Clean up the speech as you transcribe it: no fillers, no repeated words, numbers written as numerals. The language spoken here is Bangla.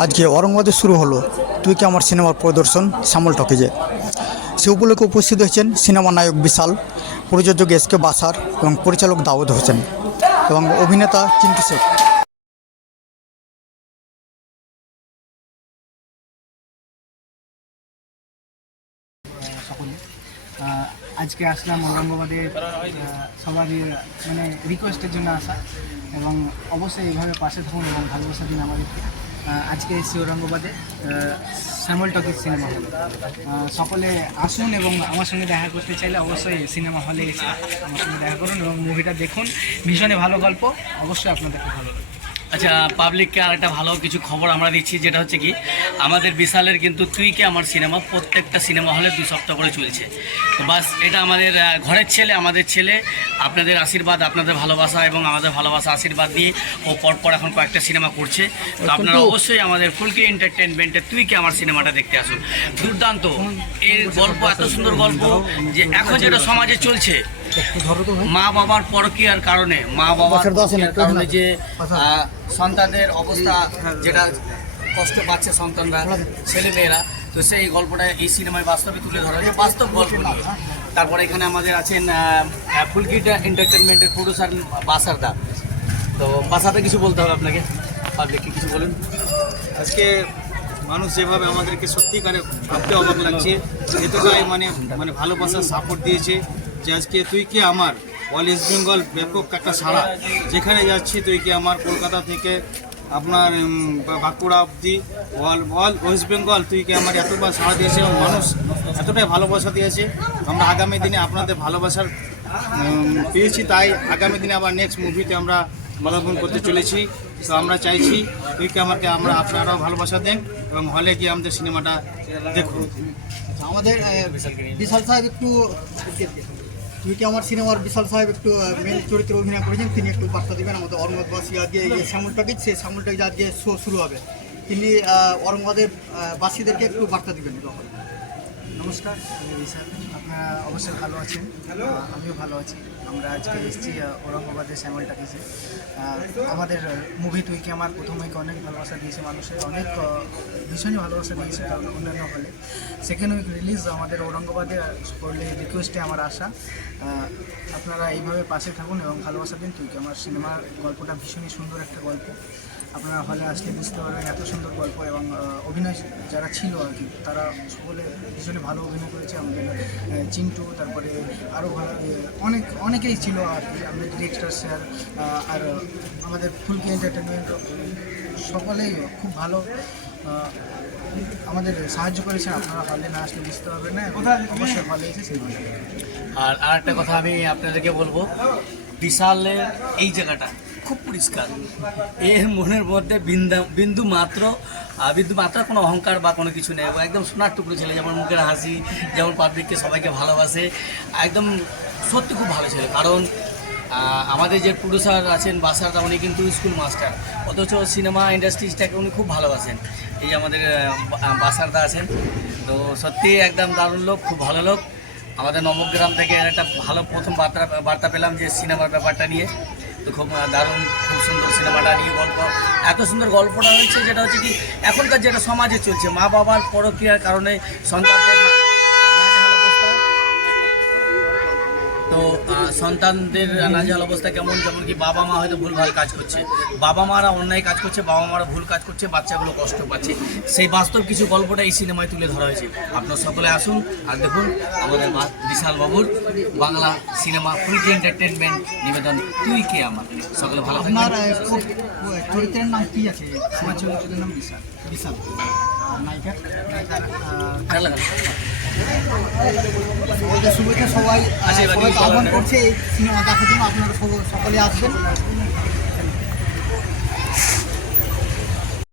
আজকে ঔরঙ্গাবাদে শুরু হলো তুই কি আমার সিনেমার প্রদর্শন শ্যামল টকিজে। সে উপলক্ষে উপস্থিত হয়েছেন সিনেমা নায়ক বিশাল, প্রযোজক এসকে বাসার এবং পরিচালক দাউদ হোসেন এবং অভিনেতা চিন্টু শেখ। সকলে আজকে আসলাম ঔরঙ্গাবাদের সবারই মানে রিকোয়েস্টের জন্য আসা, এবং অবশ্যই এইভাবে পাশে থাকুন এবং ভালোবাসা দিন আমাদেরকে। আজকে এসেছি ঔরঙ্গাবাদে শ্যামল টকিজ সিনেমা হল। সকলে আসুন এবং আমার সঙ্গে দেখা করতে চাইলে অবশ্যই সিনেমা হলে এসে আমার সঙ্গে দেখা করুন এবং মুভিটা দেখুন। ভীষণই ভালো গল্প, অবশ্যই আপনাদেরকে ভালো লাগবে। আচ্ছা, পাবলিককে আরেকটা ভালো কিছু খবর আমরা দিচ্ছি, যেটা হচ্ছে কি আমাদের বিশালের কিন্তু তুই কে আমার সিনেমা প্রত্যেকটা সিনেমা হলে 2 সপ্তাহ করে চলছে। তো বাস এটা আমাদের ঘরের ছেলে, আমাদের ছেলে, আপনাদের আশীর্বাদ, আপনাদের ভালোবাসা এবং আমাদের ভালোবাসা আশীর্বাদ দিয়ে ও পরপর এখন কয়েকটা সিনেমা করছে। তো আপনারা অবশ্যই আমাদের ফুলকি এন্টারটেনমেন্টে তুই কে আমার সিনেমাটা দেখতে আসুন। দুর্দান্ত এর গল্প, এত সুন্দর গল্প যে এখন যেটা সমাজে চলছে, মা বাবার পরকীয়ার কারণে, মা বাবার কারণে যে সন্তানদের অবস্থা যেটা কষ্ট পাচ্ছে সন্তানরা, ছেলেমেয়েরা, তো সেই গল্পটা এই সিনেমায় বাস্তবে তুলে ধরা হয়েছে, বাস্তব গল্প নিয়ে। তারপরে এখানে আমাদের আছেন ফুলকিটা এন্টারটেনমেন্টের প্রডিউসার বাসার দা। তো বাসাতে কিছু বলতে হবে আপনাকে, পাবলিককে কিছু বলুন। আজকে মানুষ যেভাবে আমাদেরকে সত্যিকারে ভাবতে অবাক লাগছে, এতটাই মানে ভালোবাসার সাপোর্ট দিয়েছে যে আজকে তুই কি আমার অল ইস্ট বেঙ্গল ব্যাপক একটা সাড়া। যেখানে যাচ্ছি তুই কি আমার, কলকাতা থেকে আপনার বাঁকুড়া অবধি অল ওয়েস্ট বেঙ্গল তুই কি আমার এতবার সাড়া দিয়েছে এবং মানুষ এতটাই ভালোবাসা দিয়েছে। আমরা আগামী দিনে আপনাদের ভালোবাসার পেয়েছি, তাই আগামী দিনে আবার নেক্সট মুভিতে আমরা মালাপন করতে চলেছি। তো আমরা চাইছি তুই কি আমাকে আপনারাও ভালোবাসা দেন এবং হলে গিয়ে আমাদের সিনেমাটা দেখুন। আমাদের বিশাল সাহেব একটু তুই কি আমার সিনেমার বিশাল সাহেব একটু মেন চরিত্রে অভিনয় করেছেন, তিনি একটু বার্তা দেবেন আমাদের ঔরঙ্গাবাদবাসী। আজকে এই শ্যামল টকিজ, সেই শ্যামল টকিজ আজকে শো শুরু হবে, তিনি ঔরঙ্গাবাদের বাসীদেরকে একটু বার্তা দিবেন। নমস্কার, আমি বিশাল। আপনারা অবশ্যই ভালো আছেন, আমিও ভালো আছি। আমরা আজকে এসেছি ঔরঙ্গাবাদের শ্যামল টকিজে। আমাদের মুভি তুই কি আমার প্রথম উইকে অনেক ভালোবাসা দিয়েছে, মানুষের অনেক ভীষণই ভালোবাসা দিয়েছে অন্যান্য হলে। সেকেন্ড উইক রিলিজ আমাদের ঔরঙ্গাবাদে করলে রিকোয়েস্টে আমার আসা। আপনারা এইভাবে পাশে থাকুন এবং ভালোবাসা দিন। তুই কি আমার সিনেমার গল্পটা ভীষণই সুন্দর একটা গল্প, আপনারা হলে আসলে বুঝতে পারবেন এত সুন্দর গল্প। এবং অভিনয় যারা ছিল আর কি, তারা সকলে ভীষণই ভালো অভিনয় করেছে। আমাদের চিন্টু, তারপরে আরও ভালো অনেকেই ছিল আর কি, আমাদের ডিরেক্টর স্যার আর আমাদের ফুলকি এন্টারটেনমেন্ট, সকলেই খুব ভালো আমাদের সাহায্য করেছে। আপনারা হলে না আসলে বুঝতে পারবেন না, অবশ্যই হলে এসে সেই। আর আরেকটা কথা আমি আপনাদেরকে বলবো, বিশালের এই জায়গাটা খুব পরিষ্কার, এর মনের মধ্যে বিন্দু মাত্র কোনো অহংকার বা কোনো কিছু নেই। একদম সোনার টুকরো ছেলে, যেমন মুখের হাসি, যেমন পাবলিককে সবাইকে ভালোবাসে, একদম সত্যি খুব ভালো ছেলে। কারণ আমাদের যে প্রডিউসার আছেন বাসারদা, উনি কিন্তু স্কুল মাস্টার, অথচ সিনেমা ইন্ডাস্ট্রিজটাকে উনি খুব ভালোবাসেন। এই যে আমাদের বাসারদা আছেন, তো সত্যি একদম দারুণ লোক, খুব ভালো লোক। আমাদের নবগ্রাম থেকে একটা ভালো প্রথম বার্তা পেলাম যে সিনেমার ব্যাপারটা নিয়ে, তো খুব দারুণ, খুব সুন্দর সিনেমাটা নিয়ে গল্প, এত সুন্দর গল্পটা হয়েছে, যেটা হচ্ছে কি এখনকার যেটা সমাজে চলছে, মা বাবার পরকীয়ার কারণে সন্তানদের নাজেহাল অবস্থা। তো সন্তানদের নাজেহাল অবস্থা কেমন, যেমন কি বাবা মা হয়তো ভুলভাল কাজ করছে, বাবা মারা অন্যায় কাজ করছে, বাবা মারা ভুল কাজ করছে, বাচ্চাগুলো কষ্ট পাচ্ছে। সেই বাস্তব কিছু গল্পটা এই সিনেমায় তুলে ধরা হয়েছে। আপনারা সকলে আসুন আর দেখুন আমাদের বিশাল বাবুর বাংলা সিনেমা ফুলকি এন্টারটেনমেন্ট নিবেদন তুই কে আমার। সকলে ভালো থাকবেন। আপনার চরিত্রের নাম কি আছে? আমার চরিত্রের নাম বিশাল। বিশাল। নায়িকা শুভেচ্ছা, সবাই আহ্বান করছে এই সিনেমা দেখার জন্য। আপনারা সকলে আসবেন।